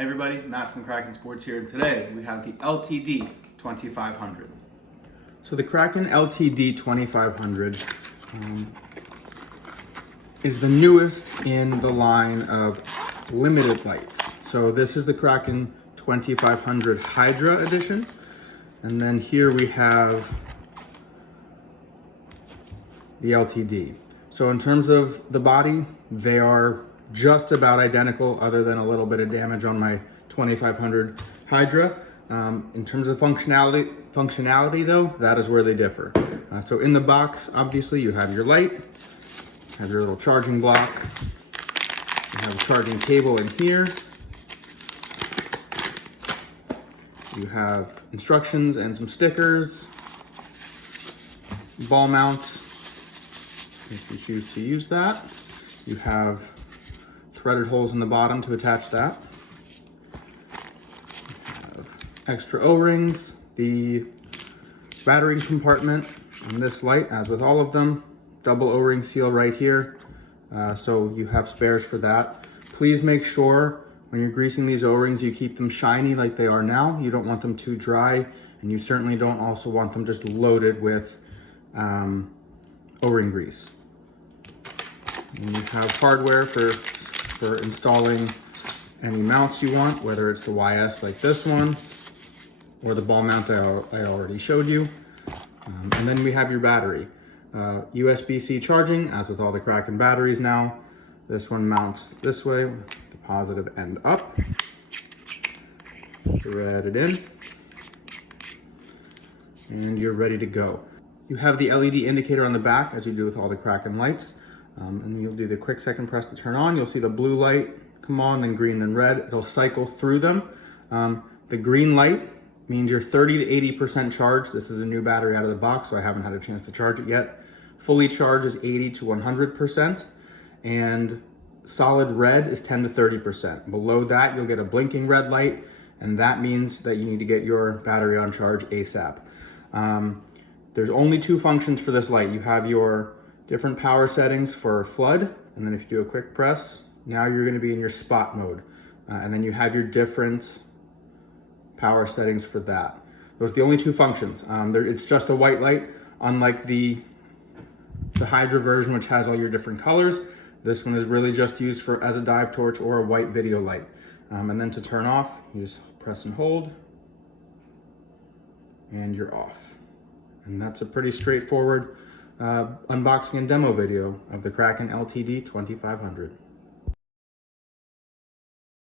Hey everybody, Matt from Kraken Sports here, and today we have the LTD 2500. So the Kraken LTD 2500 is the newest in the line of limited lights. So this is the Kraken 2500 Hydra edition. And then here we have the LTD. So in terms of the body, they are just about identical other than a little bit of damage on my 2500 Hydra. In terms of functionality though, that is where they differ. So in the box, obviously you have your light, have your little charging block, you have a charging cable in here, you have instructions and some stickers, ball mounts, if you choose to use that. You have threaded holes in the bottom to attach that. You have extra O-rings, the battery compartment on this light, as with all of them, double O-ring seal right here, so you have spares for that. Please make sure when you're greasing these O-rings you keep them shiny like they are now. You don't want them too dry, and you certainly don't also want them just loaded with O-ring grease. And you have hardware for installing any mounts you want, whether it's the YS like this one or the ball mount that I already showed you. And then we have your battery. USB-C charging, as with all the Kraken batteries now. This one mounts this way, the positive end up. Thread it in, and you're ready to go. You have the LED indicator on the back, as you do with all the Kraken lights. And you'll do the quick second press to turn on. You'll see the blue light come on, then green, then red. It'll cycle through them. The green light means you're 30 to 80% charged. This is a new battery out of the box, so I haven't had a chance to charge it yet. Fully charged is 80 to 100%, and solid red is 10 to 30%. Below that, you'll get a blinking red light, and that means that you need to get your battery on charge ASAP. There's only two functions for this light. You have your different power settings for flood, and then if you do a quick press, now you're going to be in your spot mode. And then you have your different power settings for that. Those are the only two functions. It's just a white light, unlike the Hydra version, which has all your different colors. This one is really just used as a dive torch or a white video light. And then to turn off, you just press and hold, and you're off. And that's a pretty straightforward unboxing and demo video of the Kraken LTD 2500.